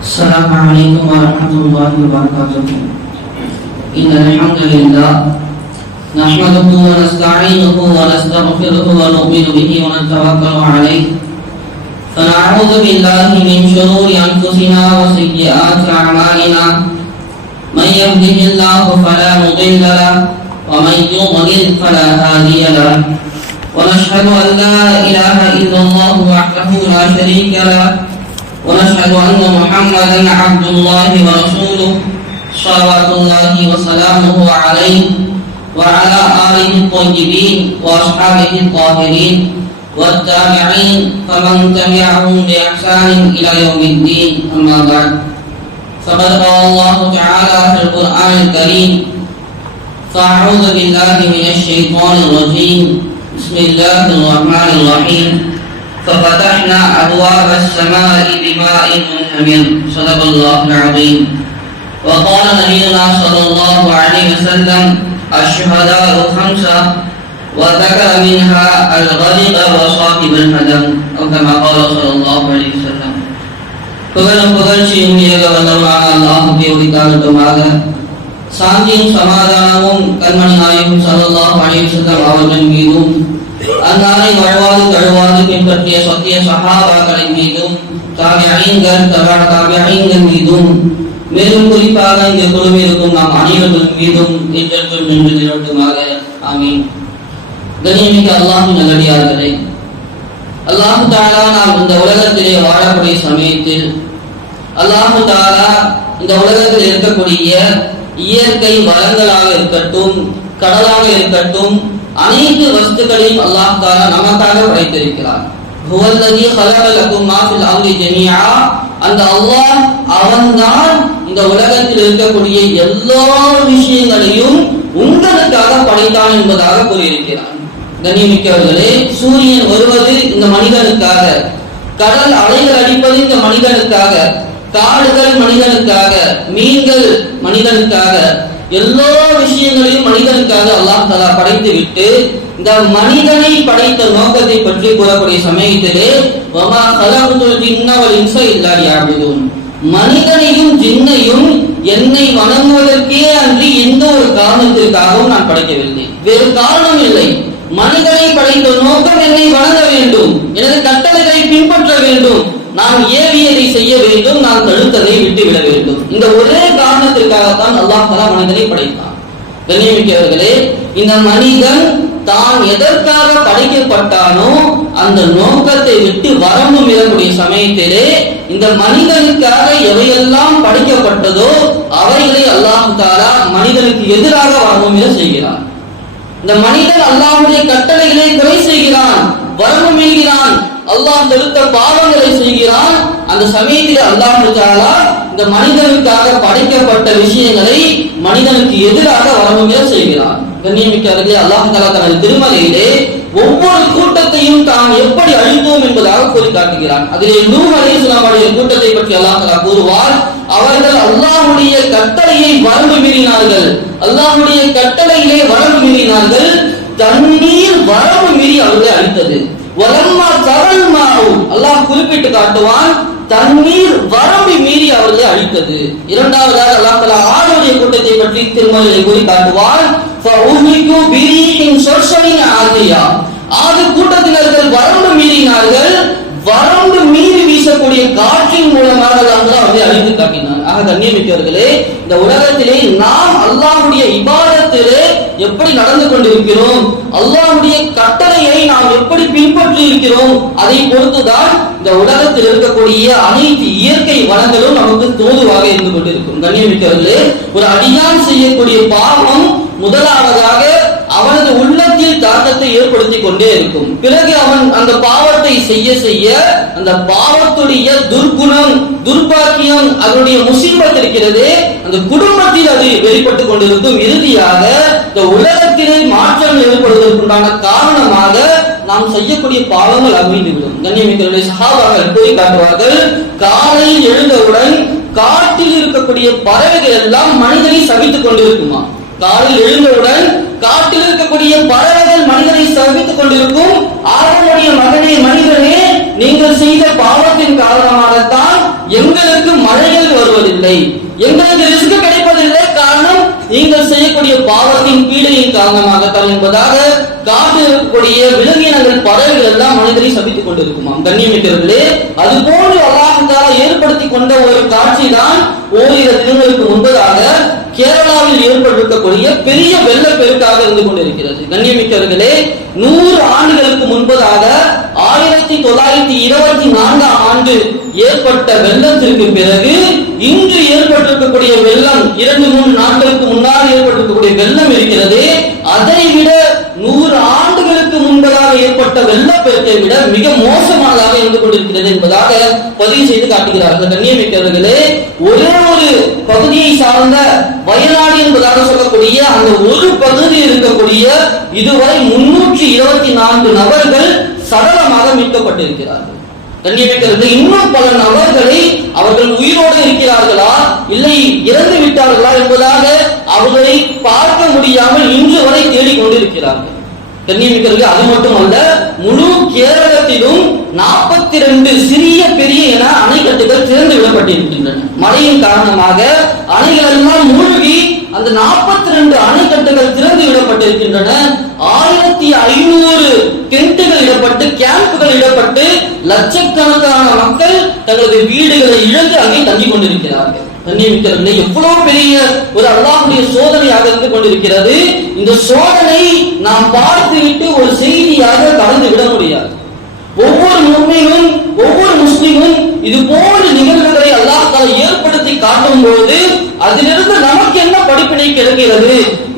السلام عليكم ورحمة الله وبركاته. إن الحمد لله نحمده ونستعينه ونستغفره ونؤمن به ونتوكل عليه. فنعوذ بالله من شرور أنفسنا وسيئات أعمالنا. من يهده الله فلا مضل له ومن يضلل فلا هادي له. ونشهد أن لا إله إلا الله وحده لا شريك له. ونشهد أن محمدا عبد الله ورسوله صلوات الله وسلامه عليه وعلى آله الطيبين وأصحابه الطاهرين والتابعين فمن تبعهم بإحسان إلى يوم الدين أما بعد. فقد قال الله تعالى في القرآن الكريم فأعوذ بالله من الشيطان الرجيم. بسم الله الرحمن الرحيم. ففتحنا أبواب السماء بماء منهمر صدق الله العظيم وقال نبينا صلى الله عليه وسلم الشهداء خمسة وذكر منها الغرق وصاحب الهدم أو كما قال صلى الله عليه وسلم புகழும் புகழ்ச்சியும் ஏக வல்லவனான அல்லாஹுக்கே உரித்தாகட்டுமாக சாந்தியும் சமாதானமும் கண்மணி நாயகம் சல்லல்லாஹு அலைஹி வஸல்லம் அவர்கள் மீதும் அன்னாரை வழவாது தழுவாது பின்பற்றிய சத்திய சகாபாக்களின் மீதும் தாபியீன்கள் தபா தாபியீன்கள் மீதும் மேலும் குறிப்பாக எப்பொழுதும் இருக்கும் நாம் அனைவர்கள் மீதும் என்றென்றும் நின்று நிலட்டுமாக ஆமீன். கண்ணியமிக்க அல்லாஹும் நல்லடியார்களே அல்லாஹு தாலா நாம் இந்த உலகத்திலே வாழக்கூடிய சமயத்தில் அல்லாஹு தாலா இந்த உலகத்தில் இருக்கக்கூடிய இயற்கை வளங்களாக இருக்கட்டும் கடலாக இருக்கட்டும் அனைத்து வஸ்துக்களையும் அல்லாஹ் தாலா நமக்காக படைத்திருக்கிறார் ஹுவல்லதி ஹலகலக்கும் மாஃபில் அம்ரி ஜெமியா அந்த அல்லாஹ் அவன்தான் இந்த உலகத்தில் இருக்கக்கூடிய எல்லா விஷயங்களையும் உங்களுக்காக படைத்தான் என்பதாக கூறியிருக்கிறான் கண்ணியமிக்கவர்களே சூரியன் வருவது இந்த மனிதனுக்காக கடல் அலைகள் அடிப்பது இந்த மனிதனுக்காக காடுகள் மனிதனுக்காக மீன்கள் மனிதனுக்காக எல்லா விஷயங்களையும் மனிதனுக்காக அல்லாஹ் தலா படைத்து விட்டு இந்த மனிதனை படைத்த நோக்கத்தை பற்றி கூறக்கூடிய சமயத்திலே மனிதனையும் ஜின்னையும் என்னை வணங்குவதற்கே அன்றி எந்த ஒரு காரணத்திற்காகவும் நான் படைக்கவில்லை. வேறு காரணம் இல்லை. மனிதனை படைத்த நோக்கம் என்னை வணங்க வேண்டும். எனது கட்டளைகளை பின்பற்ற வேண்டும். நான் ஏவியதை செய்ய வேண்டும். நான் தடுத்ததை விட்டுவிட வேண்டும். இந்த ஒரே காரணத்திற்காகத்தான் அல்லாஹ் தலா மனிதனை படைத்தான். கண்ணியமிக்கவர்களே இந்த மனிதன் தான் எதற்காக படைக்கப்பட்டானோ அந்த நோக்கத்தை விட்டு வரம்பு மீறக்கூடிய சமயத்திலே இந்த மனிதனுக்காக எவையெல்லாம் படைக்கப்பட்டதோ அவைகளை அல்லாஹு தாலா மனிதனுக்கு எதிராக வரம்பு மீற செய்கிறான். இந்த மனிதன் அல்லாஹுடைய கட்டளைகளை குறை செய்கிறான் வரம்பு மீறுகிறான் அல்லாஹ் தடுத்த பாவங்களை செய்கிறான் அந்த சமயத்தில் அல்லாஹ் தாலா இந்த மனிதனுக்காக படைக்கப்பட்ட விஷயங்களை மனிதனுக்கு எதிராக வரம்பு செய்கிறார். செய்கிறான் கண்ணியமிக்கவர்களே அல்லாஹ் தாலா தனது திருமலையிலே ஒவ்வொரு கூட்டத்தையும் தான் எப்படி அழிப்போம் என்பதாக கூறி காட்டுகிறான் அதிலே நூ அலிஸ்லாமுடைய கூட்டத்தை பற்றி அல்லாஹ் தஆலா கூறுவார் அவர்கள் அல்லாஹுடைய கட்டளையை வரம்பு மீறினார்கள். அல்லாஹுடைய கட்டளையிலே வரம்பு மீறினார்கள். தண்ணீர் வரம்பு மீறி அவர்களை அழித்தது. வலம்மா தரல் அல்லாஹ் குறிப்பிட்டு காட்டுவான் தண்ணீர் வரம்பு மீறி அவர்களை அழித்தது. இரண்டாவதாக அல்லாஹ் தஆலா ஆடுடைய கூட்டத்தை பற்றி திருமலையை கூறி காட்டுவான் ஃபஉஹ்லிகு ஆது கூட்டத்தினர்கள் வரம்பு மீறினார்கள். வரம்பு மீறி வீசக்கூடிய காற்றின் மூலமாக அல்லாஹ் அவர்களை அழித்து காட்டினார் ஆக கண்ணியமிக்கவர்களே இந்த உலகத்திலே நாம் அல்லாஹுடைய இபாத எப்படி நடந்து கொண்டிருக்கிறோம்? அல்லாவுடைய கட்டளையை நாம் எப்படி பின்பற்றி இருக்கிறோம் அதை பொறுத்துதான் இந்த உலகத்தில் இருக்கக்கூடிய அனைத்து இயற்கை வளங்களும் நமக்கு தோதுவாக இருந்து கொண்டிருக்கும். கண்ணியமிக்கவர்களே ஒரு அடியான் செய்யக்கூடிய பாவம் முதலாவதாக அவனது உள்ளத்தில் தாக்கத்தை ஏற்படுத்தி கொண்டே இருக்கும். பிறகு அவன் அந்த பாவத்தை செய்ய செய்ய அந்த பாவத்துடைய துர்குணம் துர்பாக்கியம் அதனுடைய முசீபத் இருக்கிறது அந்த குடும்பத்தில் அது வெளிப்பட்டுக் கொண்டிருக்கும். இறுதியாக இந்த உலகத்திலே மாற்றம் ஏற்படுவதற்குண்டான காரணமாக நாம் செய்யக்கூடிய பாவங்கள் அமைந்துவிடும் கண்ணியமிக்கருடைய சகாபாக்கள் கூறி காட்டுவார்கள் காலையில் எழுந்தவுடன் காட்டில் இருக்கக்கூடிய பறவைகள் எல்லாம் மனிதனை சவித்துக் கொண்டிருக்குமா? காலையில் எழுந்தவுடன் காட்டில் இருக்கக்கூடிய பறவைகள் மனிதனை சவித்துக் கொண்டிருக்கும். ஆதமுடைய மகனே மனிதனே நீங்கள் செய்த பாவத்தின் காரணமாகத்தான் எங்கள் கிடைப்பதில்லை எங்களுக்கு ரிஸ்க் கிடைப்பதில்லை. காரணம் நீங்கள் செய்யக்கூடிய பாவத்தின் பீடையின் காரணமாகத்தான் என்பதாக காட்டில் இருக்கக்கூடிய விலங்கினங்கள் பறவைகள் எல்லாம் மனிதரை சபித்துக் கொண்டிருக்குமாம். கண்ணியமிக்கிறவர்களே அது போன்று அல்லாஹால ஏற்படுத்தி கொண்ட ஒரு காட்சி தான் ஓரிரு தினங்களுக்கு முன்பதாக கேரளாவில் ஏற்பட்டிருக்கக்கூடிய பெரிய வெள்ளப்பெருக்காக இருந்து கொண்டிருக்கிறது. கண்ணியமிக்கவர்களே நூறு ஆண்டுகளுக்கு முன்பதாக ஆயிரத்தி தொள்ளாயிரத்தி இருபத்தி நான்காம் ஆண்டு ஏற்பட்ட வெள்ளத்திற்கு பிறகு இன்று ஏற்பட்டிருக்கக்கூடிய வெள்ளம் இரண்டு மூணு நாட்களுக்கு முன்னால் ஏற்பட்டிருக்கக்கூடிய வெள்ளம் இருக்கிறது அதை விட நூறு ஆண்டு முன்பதாக ஏற்பட்ட வெள்ளப்பெருக்கை விட மிக மோசமானதாக இருந்து கொண்டிருக்கிறது என்பதாக பதிவு செய்து காட்டுகிறார்கள். கண்ணியமிக்கவர்களே ஒரே ஒரு பகுதியை சார்ந்த வயநாடு என்பதாக சொல்லக்கூடிய அந்த ஒரு பகுதி இருக்கக்கூடிய இதுவரை முன்னூற்றி இருபத்தி நான்கு நபர்கள் சடலமாக மீட்கப்பட்டிருக்கிறார்கள். கண்ணியமிக்கிறது இன்னும் பல நபர்களை அவர்கள் உயிரோடு இருக்கிறார்களா இல்லை இறந்து விட்டார்களா என்பதாக அவர்களை பார்க்க முடியாமல் இன்று வரை தேடிக்கொண்டிருக்கிறார்கள். கண்ணியமிக்கிறது அது மட்டுமல்ல முழு கேரளத்திலும் நாற்பத்தி ரெண்டு சிறிய பெரிய என அணைக்கட்டுகள் திறந்து விடப்பட்டிருக்கின்றன. மழையின் காரணமாக அணைகள் எல்லாம் மூழ்கி அந்த நாற்பத்தி ரெண்டு அணைக்கட்டுகள் திறந்து விடப்பட்டிருக்கின்றன. ஆயிரத்தி ஐநூறு டென்ட்டுகள் இடப்பட்டு கேம்புகள் இடப்பட்டு லட்சக்கணக்கான மக்கள் தங்களது வீடுகளை இழந்து அங்கே தங்கிக் கொண்டிருக்கிறார்கள். நியமிக்கிறது எவ்வளவு பெரிய ஒரு அல்லாஹுடைய சோதனையாக இருந்து கொண்டிருக்கிறது. இந்த சோதனை நாம் பார்த்துவிட்டு ஒரு செய்தியாக கலந்து விட முடியாது. ஒவ்வொரு முஸ்லிமும் ஒவ்வொரு முஸ்லிமும் இது போன்ற நிகழ்வுகளை அல்லாஹ் தாலா ஏற்படுத்தி காட்டும் பொழுது அதிலிருந்து நமக்கு என்ன படிப்பினை கிடைக்கிறது?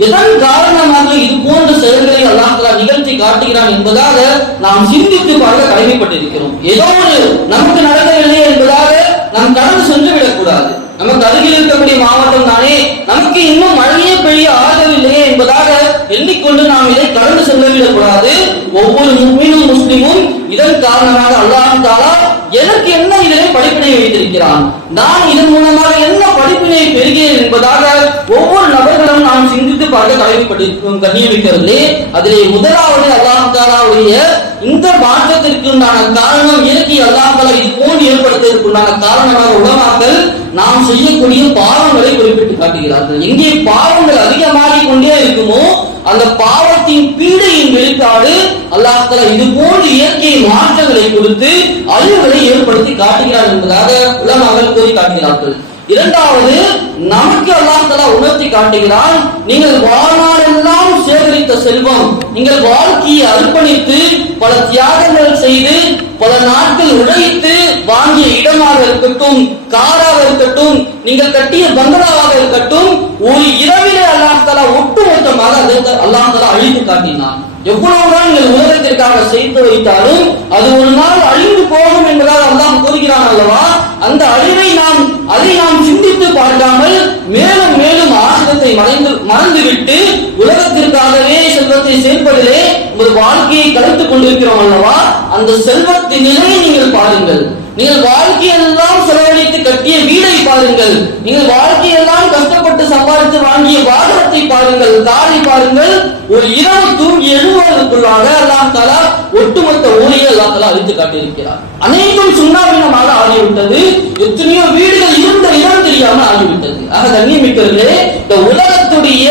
எதன் காரணமாக இது போன்ற செயல்களை அல்லாஹ் தாலா நிகழ்த்தி காட்டுகிறான் என்பதாக நாம் சிந்தித்து பார்க்க கடமைப்பட்டிருக்கிறோம். ஏதோ ஒரு நமக்கு நடக்கவில்லை என்பதாக நாம் கடந்து சென்று விடக்கூடாது. நமக்கு அருகில் இருக்கக்கூடிய மாவட்டம் தானே? நமக்கு இன்னும் மழையே பெய்ய ஆகவில்லையே என்பதாக எண்ணிக்கொண்டு நாம் இதை கடந்து செல்லவிடக் கூடாது ஒவ்வொரு முஸ்லிமும் முஸ்லிமும் இதன் காரணமாக அல்லாஹ் தாலா எனக்கு என்ன இதிலே படிப்பினை வைத்திருக்கிறான்? நான் இதன் மூலமாக என்ன படிப்பினை பெறுகிறேன் என்பதாக ஒவ்வொரு நபர்களும் நாம் சிந்தித்து பார்க்க கடமைப்பட்டிருக்கிறோம் கண்ணியமிக்கிறது அதிலே முதலாவது அல்லாஹ் தாலாவுடைய இந்த மாற்றத்திற்கு உண்டான காரணம் இயற்கை அல்லாமல் இது போன்று ஏற்படுத்துவதற்கு உண்டான காரணமாக உலமாக்கள் நாம் செய்யக்கூடிய பாவங்களை குறிப்பிட்டு காட்டுகிறார்கள். எங்கே பாவங்கள் அதிகமாகி கொண்டே இருக்குமோ அந்த பாவத்தின் பீடையின் வெளிப்பாடு அல்லாஹ் இது போன்ற இயற்கை மாற்றங்களை கொடுத்து அழிவுகளை ஏற்படுத்தி காட்டுகிறார் என்பதாக உலமாக்கள் கூறி காட்டுகிறார்கள். இரண்டாவது நமக்கு எல்லாம் உணர்த்தி காட்டுகிறான் நீங்கள் வாழ்நாளெல்லாம் சேகரித்த செல்வம் நீங்கள் வாழ்க்கையை அர்ப்பணித்து பல தியாகங்கள் செய்து பல நாட்கள் உழைத்து வாங்கிய இடமாக இருக்கட்டும் காராக இருக்கட்டும் நீங்கள் கட்டிய பங்களாவாக இருக்கட்டும் ஒரு ஒட்டுமொத்தமாக அதை அல்லாஹ் அழித்து காட்டினான். எவ்வளவுதான் நீங்கள் உலகத்திற்காக செய்து வைத்தாலும் அது ஒரு நாள் அழிந்து போகும் என்பதால் அல்லாம் கூறுகிறான் அல்லவா? அந்த அழிவை நாம் அதை நாம் சிந்தித்து பார்க்காமல் மேலும் மேலும் ஆசிரத்தை மறைந்து மறந்துவிட்டு உலகத்திற்காகவே செல்வத்தை சேர்ப்பதிலே ஒரு வாழ்க்கையை கலைத்துக் கொண்டிருக்கிறோம் அல்லவா? அந்த செல்வத்தின் நிலையை நீங்கள் பாருங்கள். நீங்கள் வாழ்க்கையெல்லாம் வீடை பாருங்கள். நீங்கள் வாழ்க்கையெல்லாம் கஷ்டப்பட்டு சம்பாதித்து வாங்கிய வாகனத்தை பாருங்கள். காரை பாருங்கள். ஒரு இரவு தூங்கி எழுவதற்குள்ளாக அல்லாஹ் தலா ஒட்டுமொத்த ஊழியை அல்லாஹ் தலா அழித்து காட்டியிருக்கிறார். அனைத்தும் சுண்ணாவினமாக ஆகிவிட்டது. எத்தனையோ வீடுகள் இருந்த இடம் தெரியாமல் ஆகிவிட்டது. ஆக கண்ணியமிக்கவர்களே இந்த உலகத்துடைய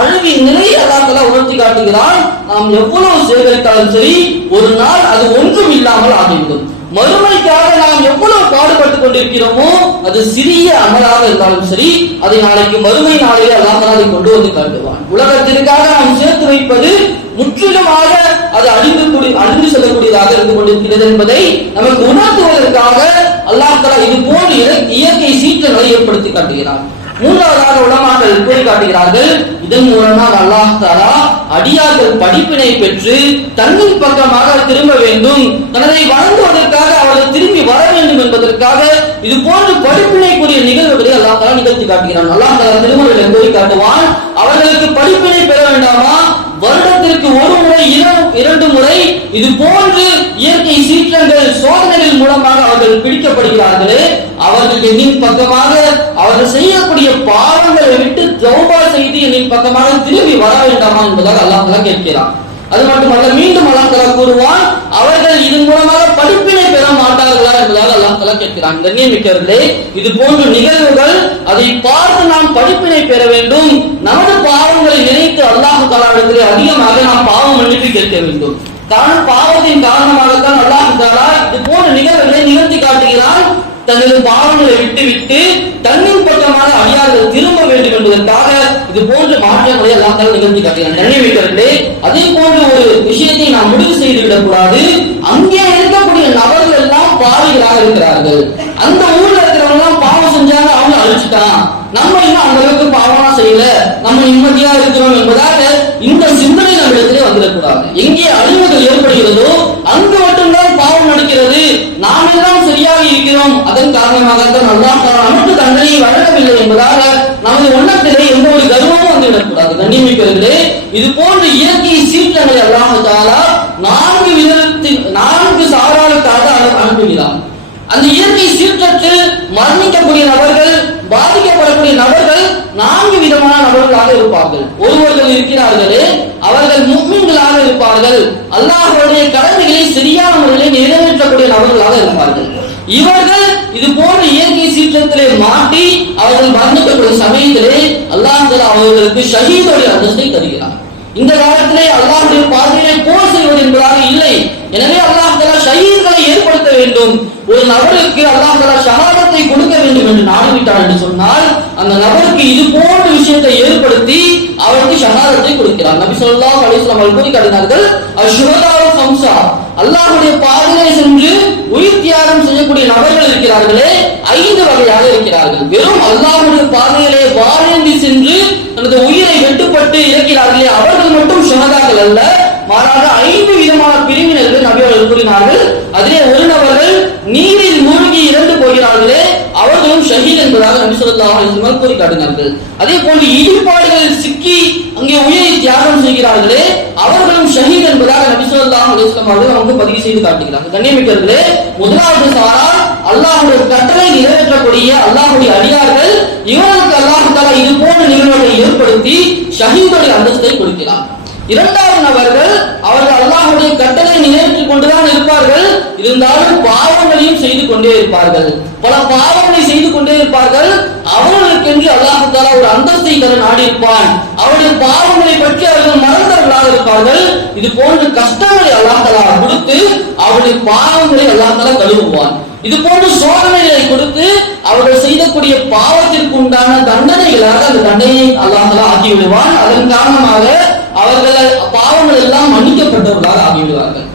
அழிவின் நிலையை அல்லாஹ் தலா உணர்த்தி காட்டுகிறான். நாம் எவ்வளவு சேகரித்தாலும் சரி ஒரு நாள் அது ஒன்றும் இல்லாமல் ஆகிவிடும். மறுமைக்காக நாம் எவ்வளவு பாடுபட்டுக் கொண்டிருக்கிறோமோ அது சிறிய அமலாக இருந்தாலும் சரி அதை நாளைக்கு மறுமை நாளிலே அல்லாஹ் அதை கொண்டு வந்து காட்டுவான். உலகத்திற்காக நாம் சேர்த்து வைப்பது முற்றிலுமாக அது அழிந்து கூடி அழிந்து செல்லக்கூடியதாக இருந்து கொண்டிருக்கிறது என்பதை நமக்கு உணர்த்துவதற்காக அல்லாஹ் தலா இது போன்ற இயற்கை சீற்றங்களை ஏற்படுத்தி காட்டுகிறார் மூன்றாவதாக உலமாக்கள் கூறி காட்டுகிறார்கள் இதன் மூலமாக அல்லாஹ் தாலா அடியார்கள் படிப்பினை பெற்று தங்கள் பக்கமாக திரும்ப வேண்டும். தன்னை வழங்குவதற்காக அவர்கள் திரும்பி வர வேண்டும் என்பதற்காக இது போன்ற படிப்பினைக்குரிய நிகழ்வுகளை அல்லா தலா நிகழ்த்தி காட்டுகிறான். அல்லா தலா திருமணம் போய் காட்டுவான். அவர்களுக்கு படிப்பினை பெற வேண்டாமா? வருடத்திற்கு ஒரு முறை இர- இரண்டு முறை இது போன்று இயற்கை சீற்றங்கள் சோதனைகள் மூலமாக அவர்கள் பிடிக்கப்படுகிறார்களே அவர்களுக்கு என்னின் பக்கமாக அவர்கள் செய்யக்கூடிய பாவங்களை விட்டு தௌபா செய்து என்னின் பக்கமாக திரும்பி வர வேண்டாமா என்பதாக அல்லாஹ் கேட்கிறான். அது மட்டுமல்ல மீண்டும் அல்லாஹ் கூறுவான் அவர்கள் இதன் மூலமாக படி பெற மாட்டார்களா என்பதாக அல்லாஹ் கேட்கிறான். கண்ணியமிக்கவர்களே இது போன்ற நிகழ்வுகள் அதை பார்த்து நாம் படிப்பினை பெற வேண்டும். நமது பாவங்களை நினைத்து அல்லாஹ் தாலாவிடத்திலே அதிகமாக நாம் பாவம் மன்னிப்பு கேட்க வேண்டும். காரணம் பாவத்தின் காரணமாகத்தான் அல்லாஹு தாலா இது போன்ற நிகழ்வுகளை நிகழ்த்தி காட்டுகிறான். தனது பாவங்களை விட்டுவிட்டு தன்னின் பக்கமான அடியார்கள் திரும்ப வேண்டும் என்பதற்காக இது போன்ற மாற்றங்களை எல்லாம் நிகழ்த்தி காட்டுகிறான். கண்ணியமிக்கவர்களே அதே போன்ற ஒரு விஷயத்தை நாம் முடிவு செய்து கூடாது அங்கே இருக்கக்கூடிய நபர்கள் எல்லாம் பாவிகளாக இருக்கிறார்கள். அந்த ஊர்ல இருக்கிறவங்க எல்லாம் பாவம் செஞ்சாங்க அவங்க அழிச்சுட்டான். நம்ம இன்னும் அந்த அளவுக்கு பாவமா செய்யல. நம்ம நிம்மதியா இருக்கிறோம் என்பதாக இந்த சிந்தனை நம்மிடத்திலே வந்துடக்கூடாது. எங்கே அழிவுகள் ஏற்படுகிறதோ அங்கு மட்டும்தான் பாவம் நடக்கிறது. நாமே தான் சரியாக இருக்கிறோம். அதன் காரணமாகத்தான் தான் தஆலா நமக்கு தண்டனை வழங்கவில்லை என்பதாக நமது உள்ளத்திலே எந்த ஒரு கர்வமும் வந்துவிடக்கூடாது. கண்ணியமிக்கிறதுலே இது போன்ற இயற்கை சீற்றங்களை அல்லாமல் நான்கு விதத்தில் நான்கு சாராளுக்காக அனுப்புகிறான். அந்த இயற்கை சீற்றத்தில் மரணிக்கக்கூடிய நபர்கள் பாதிக்கப்படக்கூடிய நபர்கள் நான்கு விதமான நபர்களாக இருப்பார்கள். ஒருவர்கள் இருக்கிறார்கள் அவர்கள் முக்மீன்களாக இருப்பார்கள். அல்லாஹருடைய கடமைகளை சரியான முறையில் நிறைவேற்றக்கூடிய நபர்களாக இருப்பார்கள். இவர்கள் இது போன்ற இயற்கை சீற்றத்திலே மாட்டி அவர்கள் மரணிக்கக்கூடிய சமயத்திலே அல்லாஹ் அவர்களுக்கு ஷஹீதுடைய அந்தஸ்தை தருகிறார் இந்த காலத்திலே அல்லாஹுடைய பார்வையை போர் செய்வது என்பதாக இல்லை. எனவே அல்லாஹ் தஆலா ஏற்படுத்த வேண்டும். ஒரு நபருக்கு அல்லாஹ் ஷகாதத்தை கொடுக்க வேண்டும் என்று நாடிவிட்டார் என்று சொன்னால் அந்த நபருக்கு இது போன்ற விஷயத்தை ஏற்படுத்தி அவருக்கு ஷகாதத்தை கொடுக்கிறார் நபி சொல்லா அலிஸ்லாம் வஸல்லம் அவர்கள் கூறி காட்டினார்கள் பாதையை ஹம்சா சென்று உயிர் தியாகம் செய்யக்கூடிய நபர்கள் இருக்கிறார்களே ஐந்து வகையாக இருக்கிறார்கள். வெறும் அல்லாஹுடைய பாதையிலே வாழ்ந்து சென்று தனது உயிரை வெட்டுப்பட்டு இறக்கிறார்களே அவர்கள் மட்டும் ஷஹதாக்கள் அல்ல மாறாக ஐந்து விதமான பிரிவினர்கள் நபி அவர்கள் கூறினார்கள். அதிலே ஒரு நபர்கள் நீரில் மூழ்கி இறந்து போகிறார்களே அவர்களும் ஷஹீத் என்பதாக நபி ஸல்லல்லாஹு அலைஹி கூறி காட்டினார்கள். அதே போன்று இடிபாடுகளில் சிக்கி அங்கே உயிரை தியாகம் செய்கிறார்களே அவர்களும் ஷஹீத் என்பதாக நபி ஸல்லல்லாஹு அலைஹி அவர்கள் அவங்க பதிவு செய்து காட்டுகிறார்கள். கண்ணியமிக்கவர்களே முதலாவது சாரா அல்லாஹுடைய கட்டளை நிறைவேற்றக்கூடிய அல்லாஹுடைய அடியார்கள் இவர்களுக்கு அல்லாஹ் தலா இது போன்ற நிகழ்வுகளை ஏற்படுத்தி ஷஹீதுடைய அந்தஸ்தை கொடுக்கிறார் இரண்டாவது நபர்கள் அவர்கள் அல்லாஹுடைய கட்டளை நிறைவேற்றிக் கொண்டுதான் இருப்பார்கள். இருந்தாலும் பாவங்களையும் செய்து கொண்டே இருப்பார்கள். பல பாவங்களை செய்து கொண்டே இருப்பார்கள். அவர்களுக்கென்று அல்லாஹு தாலா ஒரு அந்தஸ்தை தர நாடி இருப்பான் அவருடைய பாவங்களை பற்றி அவர்கள் மறந்தவர்களாக இருப்பார்கள். இது போன்ற கஷ்டங்களை அல்லாஹ் தாலா கொடுத்து அவருடைய பாவங்களை அல்லாஹ் தாலா கழுவுவான். இது போன்ற சோதனைகளை கொடுத்து அவர்கள் செய்யக்கூடிய பாவத்திற்கு உண்டான தண்டனைகளாக அந்த தண்டனையை அல்லாஹ் தாலா ஆக்கி விடுவான் அதன் காரணமாக அவர்கள் பாவங்கள் எல்லாம் மன்னிக்கப்பட்டவர்களாக ஆகிவிடுவார்கள்.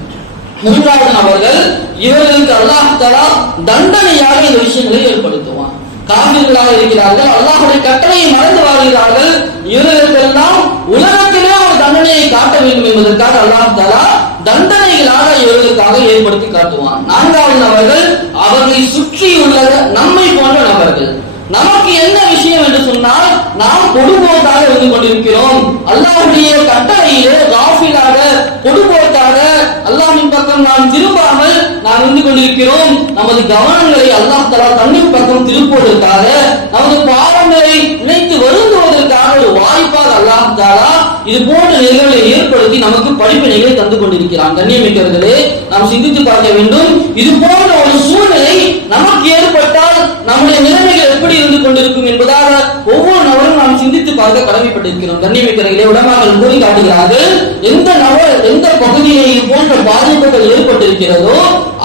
மூன்றாவது நபர்கள் இவர்களுக்கு அல்லாஹ் தலா தண்டனையாக இந்த விஷயங்களை ஏற்படுத்துவான். காவிர்களாக இருக்கிறார்கள் அல்லாஹுடைய கட்டளையை மறந்து வாழ்கிறார்கள். இவர்களுக்கெல்லாம் உலகத்திலே ஒரு தண்டனையை காட்ட வேண்டும் என்பதற்காக அல்லாஹ் தலா தண்டனைகளாக இவர்களுக்காக ஏற்படுத்தி காட்டுவான். நான்காவது நபர்கள் அவர்களை சுற்றியுள்ள நம்மை போன்ற நபர்கள். நமக்கு என்ன விஷயம் என்று சொன்னால் நாம் கொடுபோக்காக இருந்து கொண்டிருக்கிறோம். அல்லாஹுடைய கட்டளையிலே காஃபிலாக கொடுபோக்காக அல்லாஹின் பக்கம் நாம் திரும்பாமல் நாம் இருந்து கொண்டிருக்கிறோம். நமது கவனங்களை அல்லாஹ் தலா தண்ணீர் பக்கம் திருப்புவதற்காக நமது பாவங்களை நினைத்து வருந்துவதற்காக ஒரு வாய்ப்பாக அல்லாஹ் தாலா இது போன்ற நிகழ்வுகளை ஏற்படுத்தி நமக்கு படிப்பினைகளை தந்து கொண்டிருக்கிறான். கண்ணியமிக்கவர்களே நாம் சிந்தித்து பார்க்க வேண்டும். இது போன்ற ஒரு சூழ்நிலை நமக்கு ஏற்பட்டால் நம்முடைய நிலைமை எப்படி இருந்து கொண்டிருக்கும் என்பதாக ஒவ்வொரு நபரும் நாம் சிந்தித்து பார்க்க கடமைப்பட்டிருக்கிறோம். கண்ணியமிக்கிறவர்களே உடமாக்கள் கூறி காட்டுகிறார்கள் எந்த நபர் எந்த பகுதியை போன்ற பாதிப்புகள் ஏற்பட்டிருக்கிறதோ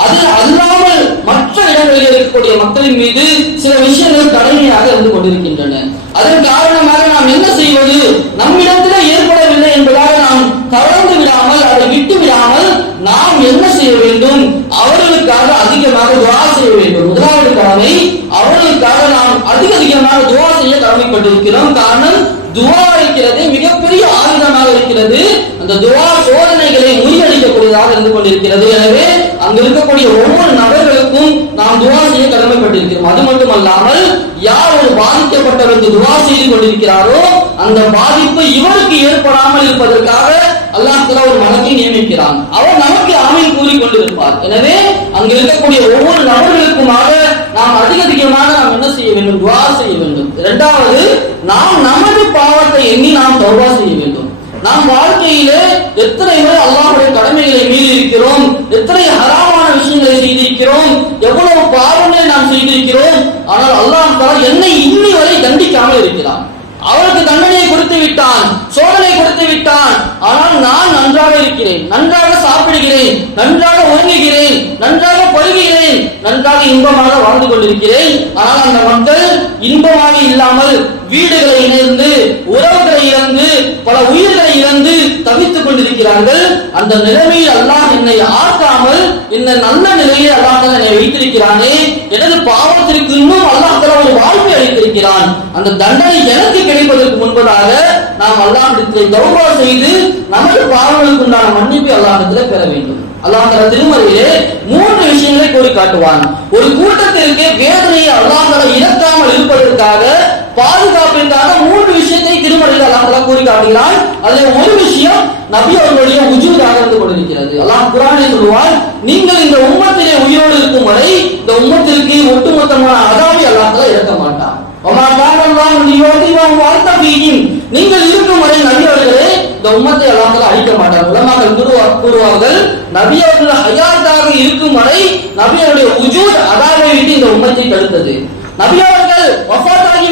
அது அல்லாமல் மற்ற இடங்களில் இருக்கக்கூடிய மக்களின் மீது சில விஷயங்கள் கடமையாக இருந்து கொண்டிருக்கின்றன. அதன் காரணமாக நாம் என்ன செய்வது? நம்மிடத்திலே ஏற்படவில்லை என்பதாக நாம் தளர்ந்து விடாமல் அதை விட்டு விடாமல் நாம் என்ன செய்ய வேண்டும்? அவர்களுக்காக அதிகமாக துவா செய்ய வேண்டும் முதலாவது கடமை அவர்களுக்காக நாம் அதிக அதிகமாக துவா செய்ய கடமைப்பட்டிருக்கிறோம். காரணம் துவா இருக்கிறது மிகப்பெரிய ஆயுதமாக இருக்கிறது. அந்த துவா சோதனைகளை முறியடிக்கக்கூடியதாக இருந்து கொண்டிருக்கிறது. எனவே அங்கு இருக்கக்கூடிய ஒவ்வொரு நபர்களுக்கும் நாம் துவா செய்ய கடமைப்பட்டிருக்கிறோம். அது மட்டுமல்லாமல் யார் ஒரு பாதிக்கப்பட்டவருக்கு துவா செய்து கொண்டிருக்கிறாரோ அந்த பாதிப்பு இவருக்கு ஏற்படாமல் இருப்பதற்காக அல்லாஹ் ஒரு மனத்தை நியமிக்கிறான். அவர் நமக்கு கொண்டிருப்பார். எனவே அங்கு இருக்கக்கூடிய ஒவ்வொரு நபர்களுக்குமாக நாம் அதிக அதிகமாக நாம் என்ன செய்ய வேண்டும்? துவா செய்ய வேண்டும். இரண்டாவது நாம் நமது பாவத்தை எண்ணி நாம் தௌபா செய்ய வேண்டும். நாம் வாழ்க்கையிலே எத்தனை முறை அல்லாஹ்வுடைய கடமைகளை மீறி இருக்கிறோம் எத்தனை ஹராமான விஷயங்களை செய்திருக்கிறோம்? எவ்வளவு பாவங்களை நாம் செய்திருக்கிறோம்? ஆனால் அல்லாஹ் என்னை இன்னி வரை தண்டிக்காமல் இருக்கிறான். அவருக்கு தண்டனையை கொடுத்து விட்டான் சோதனை கொடுத்து விட்டான். ஆனால் நான் நன்றாக இருக்கிறேன் நன்றாக சாப்பிடுகிறேன் நன்றாக உறங்குகிறேன் நன்றாக பருகிறேன் நன்றாக இன்பமாக வாழ்ந்து கொண்டிருக்கிறேன். ஆனால் அந்த மக்கள் இன்பமாக இல்லாமல் வீடுகளை இணைந்து உறவுகளை இழந்து பல உயிர்களை இழந்து தவித்துக் கொண்டிருக்கிறார்கள். அந்த நிலைமையில் அல்லாஹ் என்னை ஆக்காமல் இந்த நல்ல நிலையை அல்லாஹ் என்னை வைத்திருக்கிறானே எனது பாவத்திற்கு இன்னும் அல்லாஹ் ஒரு வாழ்வை அளித்திருக்கிறான். அந்த தண்டனை எனக்கு கிடைப்பதற்கு முன்பதாக நாம் அல்லாஹிடத்திலே தௌபா செய்து நமது பாவங்களுக்கு உண்டான மன்னிப்பை அல்லாஹிடத்திலே பெற வேண்டும். அல்லாஹ் திருமறையிலே மூன்று விஷயங்களை கூறி காட்டுவான் ஒரு கூட்டத்திற்கு வேதனையை அல்லாஹால இழக்காமல் இருப்பதற்காக பாதுகாப்பிற்காக மூன்று விஷயத்தை திருமறையில் அல்லாஹால கூறி காட்டுகிறான் அதில் ஒரு விஷயம் நபி அவர்களுடைய உஜூதாக இருந்து கொண்டிருக்கிறது. அல்லாஹ் சொல்லுவான் நீ நீங்கள் இந்த உம்மத்திலே உயிரோடு இருக்கும் வரை இந்த உம்மத்திற்கு ஒட்டுமொத்தமான அதாவை அல்லாஹ் இறக்க மாட்டான். நீங்கள் இருக்கும் வரை நபி அவர்களே இந்த உம்மத்தை அல்லாஹ் அழிக்க மாட்டார் உலமாக்கள் கூறுவார்கள் நபி அவர்கள் ஹயாத்தாக இருக்கும் வரை நபி அவருடைய உஜூத் அதாவை விட்டு இந்த உம்மத்தை தடுத்தது. நபி அவர்கள்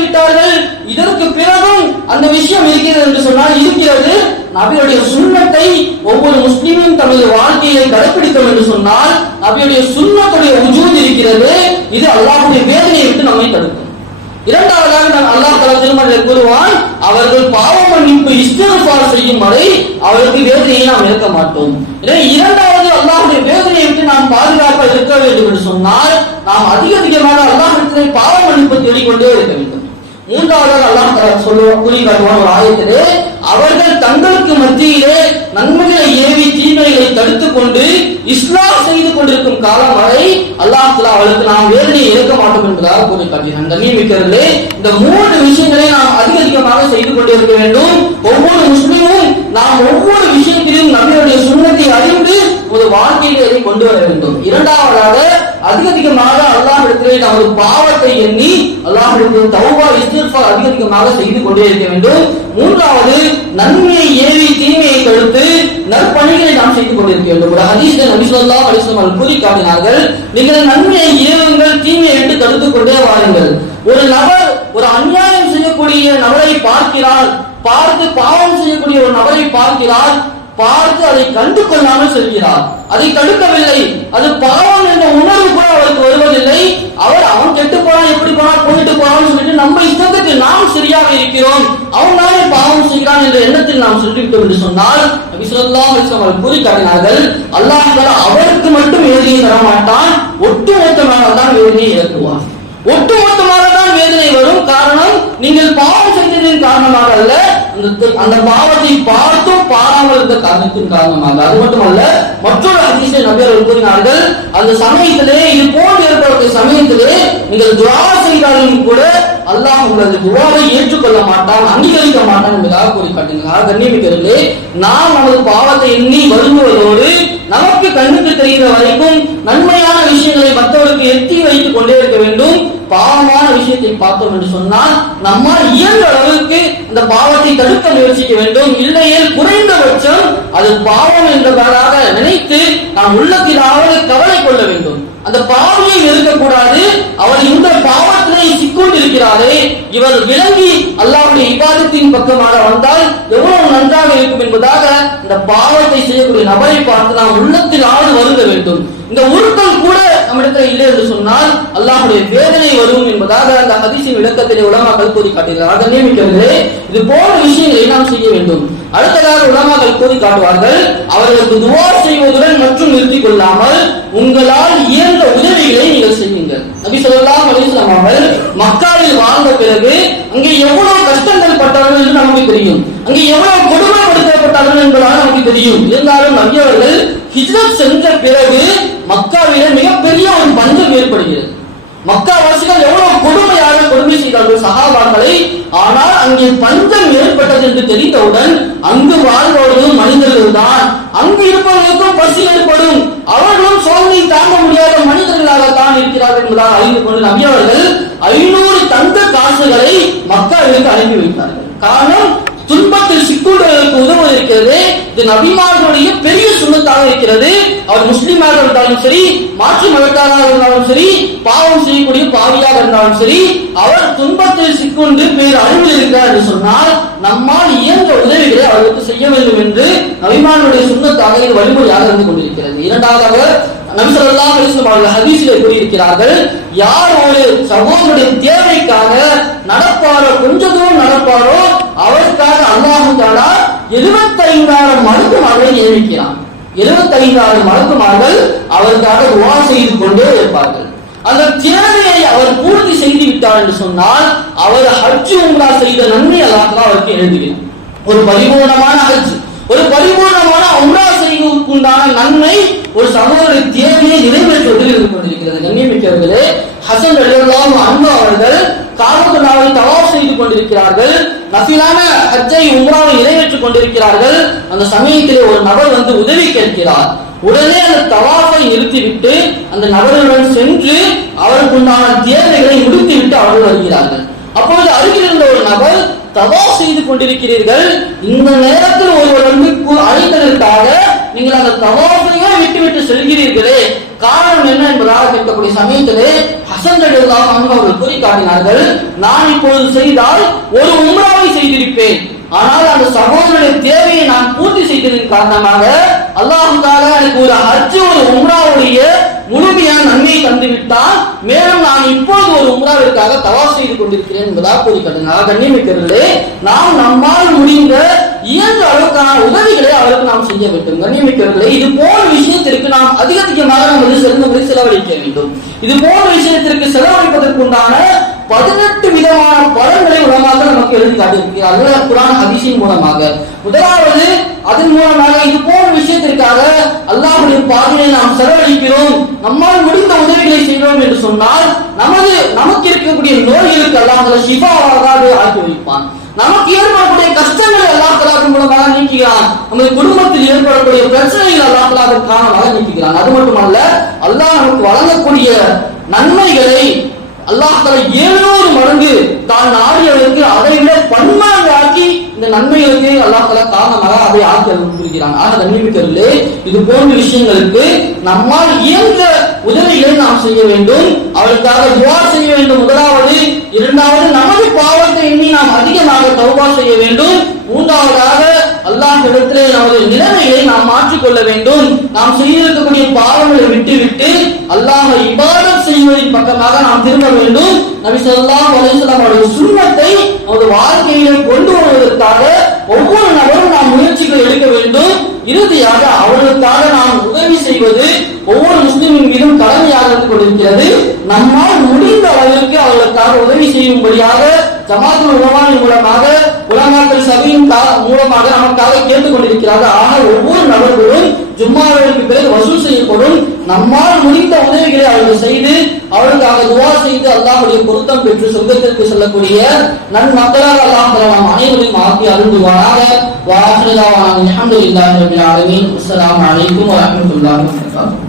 விட்டார்கள் இதற்கு பிறகும் அந்த விஷயம் இருக்கிறது என்று சொன்னால் இருக்கிறது. நபியுடைய சுண்ணத்தை ஒவ்வொரு முஸ்லிமும் தனது வாழ்க்கையை கடைபிடிக்கும் என்று சொன்னால் நபியுடைய சுண்ணத்துடைய உஜூத் இருக்கிறது. இது அல்லாஹுடைய வேதனையை விட்டு நம்மை தடுக்கும். இரண்டாவதாக நான் அல்லாஹ் தலா திருமணத்தில் கூறுவான் அவர்கள் பாவ மன்னிப்பு இஸ்திஃபார் செய்யும் வரை அவருக்கு வேதனையை நாம் இருக்க மாட்டோம். இரண்டாவது அல்லாஹுடைய வேதனையை விட்டு நாம் பாதுகாப்பாக இருக்க வேண்டும் என்று சொன்னால் நாம் அதிக அதிகமாக அல்லாஹ்விடத்தில் பாவ மன்னிப்பு தேடிக்கொண்டே இருக்க வேண்டும். மூன்றாவதாக அல்லாஹ் சொல்லுவோம் கூறி காட்டுவான் ஒரு ஆயத்திலே அவர்கள் தங்களுக்கு மத்தியிலே நன்மைகளை ஏவி தீமைகளை தடுத்துக் கொண்டு இஸ்லாம் செய்து கொண்டிருக்கும் காலம் வரை அல்லாஹ் தஆலா அவளுக்கு நாம் வேதனையை இழக்க மாட்டோம் என்பதாக கூறி காட்டினான் கண்ணியமிக்கிறதிலே இந்த மூன்று விஷயங்களை நாம் அதிக அதிகமாக செய்து கொண்டே இருக்க வேண்டும். ஒவ்வொரு முஸ்லிமும் நாம் ஒவ்வொரு விஷயத்திலும் நம்மளுடைய சுண்ணத்தை அறிந்து ஒரு வாழ்க்கையிலே அதை கொண்டு வர வேண்டும். இரண்டாவதாக அதிக அதிகமாக அல்லாஹ்விடத்திலே நமது பாவத்தை எண்ணி அல்லாஹிடத்தில் தௌபா இஸ்திர்பா அதிகமாக செய்து கொண்டே இருக்க வேண்டும். மூன்றாவது நன்மையை ஏவி தீமையை தடுத்து நற்பணிகளை நாம் செய்து கொண்டிருக்க வேண்டும். ஒரு ஹதீஸ் நபி ஸல்லல்லாஹு அவர்கள் கூறி காட்டினார்கள் நீங்கள் நன்மையை ஏவுங்கள் தீமையை என்று தடுத்துக் கொண்டே வாருங்கள். ஒரு நபர் ஒரு அநியாயம் செய்யக்கூடிய நபரை பார்க்கிறார் பார்த்து பாவம் செய்யக்கூடிய ஒரு நபரை பார்க்கிறார் பார்த்து அதை கண்டு கொள்ளாமல் செல்கிறார். அதை தடுக்கவில்லை. அது பாவம் உணர்வு கூட அவருக்கு வருவதில்லை. அவர் அவன் கெட்டு போனான் எப்படி போனான் போயிட்டு போனான்னு சொல்லிட்டு நம்ம இஷ்டத்துக்கு நாம் சரியாக இருக்கிறோம். அவன் தானே பாவம் செய்கிறான் என்ற எண்ணத்தில் நாம் சொல்லிவிட்டோம் என்று சொன்னால் விசுவல்லாம் ஸல்லல்லாஹு கூறி காட்டினார்கள் அல்லாஹ் அவருக்கு மட்டும் வேதனையை தர மாட்டான் ஒட்டுமொத்தமாக தான் வேதனையை இறக்குவான் ஒட்டுமொத்தமாக தான் வேதனை வரும். காரணம் நீங்கள் பாவம் செய்ததின் காரணமாக அல்ல அந்த பாவத்தை பார்த்தும் பாராமல் இருந்த காரணத்தின் காரணமாக. அது மட்டுமல்ல மற்றொரு அதிசய நபியர்கள் கூறினார்கள் அந்த சமயத்திலே இது போன்று ஏற்படக்கூடிய சமயத்திலே நீங்கள் துவா செய்தாலும் கூட அல்லாஹ் உங்களது துவாவை ஏற்றுக்கொள்ள மாட்டான் அங்கீகரிக்க மாட்டான் என்பதாக கூறி காட்டினார் கண்ணியமிக்கிறதே நாம் நமது பாவத்தை எண்ணி வருந்துவதோடு நமக்கு கண்ணுக்கு தெரிகிற வரைக்கும் நன்மையான விஷயங்களை மற்றவருக்கு எத்தி வைத்துக் கொண்டே இருக்க வேண்டும். பாவமான விஷயத்தை பார்த்தோம் என்று சொன்னால் நம்மால் இயன்ற அளவுக்கு அந்த பாவத்தை தடுக்க முயற்சிக்க வேண்டும். இல்லையே குறைந்தபட்சம் அது பாவம் என்பதாக நினைத்து நாம் உள்ளத்திலாவது கவலை கொள்ள வேண்டும். அந்த பாவமே இருக்கக்கூடாது. அவர் இந்த பாவம் பாவத்திலே சிக்கொண்டிருக்கிறாரே. இவர் விளங்கி அல்லாவுடைய இபாதத்தின் பக்கமாக வந்தால் எவ்வளவு நன்றாக இருக்கும் என்பதாக இந்த பாவத்தை செய்யக்கூடிய நபரை பார்த்து நாம் உள்ளத்தில் ஆடு வருந்த வேண்டும். இந்த உருக்கள் கூட நம்மிடத்தில் இல்லை என்று சொன்னால் அல்லாஹுடைய வேதனை வரும் என்பதாக அந்த ஹதீஸின் விளக்கத்திலே உலமாக்கள் கூறி காட்டுகிறார் நியமிக்கிறது இது போன்ற விஷயங்களை நாம் செய்ய வேண்டும். அடுத்ததாக உலமாக்கள் கூறி காட்டுவார்கள் அவர்களுக்கு துவா செய்வதுடன் மற்றும் நிறுத்திக் கொள்ளாமல் உங்களால் இயன்ற உதவிகளை நீங்கள் செய்யுங்கள் நபி அவர்கள் மக்காவில் வாழ்ந்த பிறகு அங்கே எவ்வளவு கஷ்டங்கள் பட்டார்கள் என்று நமக்கு தெரியும். அங்கே எவ்வளவு கொடுமைப்படுத்தப்பட்டார்கள் என்பதாக நமக்கு தெரியும். இருந்தாலும் நபி ஹிஜ்ரத் சென்ற பிறகு மக்காவிலே மிகப்பெரிய ஒரு பஞ்சம் ஏற்படுகிறது. மக்காவாசிகள் எவ்வளவு கொடுமையாக கொடுமை செய்தார்கள் சகாபாக்களை? ஆனால் அங்கே பஞ்சம் ஏற்பட்டது என்று தெரிந்தவுடன் அங்கு வாழ்பவர்களும் மனிதர்கள் தான். அங்கு இருப்பவர்களுக்கும் பசி ஏற்படும். அவர்களும் சோதனை தாங்க முடியாத மனிதர்களாகத்தான் இருக்கிறார்கள் என்பதாக அறிந்து கொண்டு நபி ஐநூறு தங்க காசுகளை மக்களுக்கு அனுப்பி வைத்தார்கள். காரணம் துன்பத்தில் சிக்குண்டவர்களுக்கு உதவுவது இருக்கிறது. இது நபிமார்களுடைய பெரிய சுண்ணத்தாக இருக்கிறது. அவர் முஸ்லீமாக இருந்தாலும் சரி மாற்று மதத்தாராக இருந்தாலும் சரி பாவம் செய்யக்கூடிய பாவியாக இருந்தாலும் சரி அவர் துன்பத்தில் சிக்குண்டு பேர் அழிவில் இருக்கிறார் என்று சொன்னால் நம்மால் இயன்ற உதவிகளை அவருக்கு செய்ய வேண்டும் என்று நபிமானுடைய சுண்ணத்தாக இது வழிமுறையாக இருந்து கொண்டிருக்கிறது. இரண்டாவதாக நபி ஸல்லல்லாஹு அவர்கள் ஹதீஸிலே கூறியிருக்கிறார்கள் யார் ஒரு சகோதரனுடைய தேவைக்காக நடப்பாரோ கொஞ்ச தூரம் நடப்பாரோ அவருக்காக அல்லாஹு தஆலா 75000 மலக்குமார்களை நியமிக்கிறான். 75000 மலக்குமார்கள் அவருக்காக துஆ செய்து கொண்டே இருப்பார்கள். அந்த தேவையை அவர் பூர்த்தி செய்து விட்டார் என்று சொன்னால் அவர் ஹஜ் உங்களா செய்த நன்மை அல்லாஹ் அவருக்கு எழுதுகிறார் ஒரு பரிபூர்ணமான ஹஜ் ஒரு பரிபூர்ணமான உம்ரா செய்வதற்குண்டான நன்மை ஒரு சகோதரர் தேவையை நிறைவேற்றுவதில் இருந்து கொண்டிருக்கிறது. கண்ணியமிக்கவர்களே ஹசன் ரலியல்லாஹு அன்பு அவர்கள் காபத்துல்லாவை தவாப் செய்து கொண்டிருக்கிறார்கள். நசிலான ஹஜ்ஜை உம்ராவை நிறைவேற்றிக் கொண்டிருக்கிறார்கள். அந்த சமயத்திலே ஒரு நபர் வந்து உதவி கேட்கிறார். உடனே அந்த தவாஃபை நிறுத்திவிட்டு அந்த நபருடன் சென்று அவருக்கு உண்டான தேவைகளை முடித்துவிட்டு அவர்கள் வருகிறார்கள். அப்பொழுது அருகில் இருந்த ஒரு நபர் தவா செய்து கொண்டிருக்கிறீர்கள். இந்த நேரத்தில் ஒருவர் வந்து அழைத்ததற்காக நீங்கள் அந்த தவாஃபை விட்டு செல்கிறீர்களே. காரணம் என்ன என்பதாக கேட்கக்கூடிய சமயத்திலே ஹசன் ரலியல்லாஹு அன்ஹு அவர்கள் கூறி காட்டினார்கள் நான் இப்பொழுது செய்தால் ஒரு உம்ராவை செய்திருப்பேன். ஆனால் அந்த சகோதரனின் தேவையை நான் பூர்த்தி செய்ததன் காரணமாக அல்லாஹு தாலா எனக்கு ஒரு ஹஜ் ஒரு உம்ராவுடைய முழுமையான நன்மையை தந்துவிட்டால் மேலும் நான் இப்பொழுது ஒரு உம்ராவிற்காக தவா செய்து கொண்டிருக்கிறேன் என்பதாக கூறி காட்டினார் நாம் நம்மால் முடிந்த இயன்ற அளவுக்கான உதவிகளை அவருக்கு நாம் செய்ய வேண்டும். கண்ணியமிக்கவர்களே இது போன்ற விஷயத்திற்கு நாம் அதிக அதிகமாக நமது செல்வங்களை செலவழிக்க வேண்டும். இது போன்ற விஷயத்திற்கு செலவழிப்பதற்குண்டான பதினெட்டு விதமான பலன்களை உலமாக நமக்கு எழுதி காட்டியிருக்கிறார்கள். குரான் ஹதீஸின் மூலமாக. முதலாவது அதன் மூலமாக இது போன்ற விஷயத்திற்காக அல்லாஹ்வுடைய பாதையை நாம் செலவழிக்கிறோம். நம்மால் முடிந்த உதவிகளை செய்கிறோம் என்று சொன்னால் நமது நமக்கு இருக்கக்கூடிய நோய்களுக்கு அல்லாஹ் ஷிஃபாவாக ஆக்கி வைப்பான். நமக்கு ஏற்படக்கூடிய கஷ்டங்களை அல்லாஹ் தலாவின் மூலமாக நீக்கிறான் நமது குடும்பத்தில் ஏற்படக்கூடிய பிரச்சனைகள் அல்லாஹ் தலாவின் காரணமாக நீக்கிறான் அது மட்டுமல்ல அல்லாஹ் நமக்கு வழங்கக்கூடிய நன்மைகளை அல்லாஹ் தஆலா 700 மடங்கு தான் நாடியவருக்கு அதை விட பன்மடங்கு ஆக்கி இந்த நன்மைகளுக்கு அல்லாஹ் தஆலா காரணமாக அதை ஆக்கி அருள்கிறான் ஆக கண்ணியமிக்கவர்களே இது போன்ற விஷயங்களுக்கு நம்மால் இயன்ற உதவிகளை நாம் செய்ய வேண்டும். அவருக்காக துவா செய்ய வேண்டும். முதலாவது இரண்டாவது நமது பாவத்தை எண்ணி நாம் அதிகமாக தௌபா செய்ய வேண்டும். மூன்றாவதாக அல்லாஹ் இடத்திலே நமது நிலைமைகளை நாம் மாற்றிக்கொள்ள வேண்டும். நாம் செய்திருக்கக்கூடிய பாவங்களை விட்டுவிட்டு அல்லாஹ் இபாதத் செய்வதின் பக்கமாக நாம் திரும்ப வேண்டும். நபி சொல்லா அலிசல்லாம் அவருடைய சுண்ணத்தை அவரது வாழ்க்கையிலே கொண்டு வருவதற்காக ஒவ்வொரு நபரும் நாம் முயற்சிகள் எடுக்க வேண்டும். இறுதியாக அவர்களுக்காக நாம் உதவி செய்வது ஒவ்வொரு முஸ்லிமின் மீதும் கடமையாக இருந்து கொண்டிருக்கிறது. நம்மால் முடிந்த அளவிற்கு அவர்களுக்காக உதவி செய்யும்படியாக ஜமாத்துல் உலமாவின் மூலமாக உலமாக்கள் சபையின் மூலமாக நமக்காக கேட்டுக் கொண்டிருக்கிறார்கள். ஆனால் ஒவ்வொரு நபர்களும் ஜும்மாவிற்கு பிறகு வசூல் செய்யப்படும் நம்மால் முடிந்த உதவிகளை அவர்கள் செய்து அவர்களுக்காக துவா செய்து அல்லாஹுடைய பொருத்தம் பெற்று சொர்க்கத்திற்கு செல்லக்கூடிய நன்மக்களாக அல்லாஹ் தஆலா நாம் அனைவரையும் ஆக்கி அருந்துவாராக வாசனதாவான அல்ஹம்துலில்லாஹி ரப்பில் ஆலமீன். அஸ்ஸலாமு அலைக்கும் வரஹ்மத்துல்லாஹி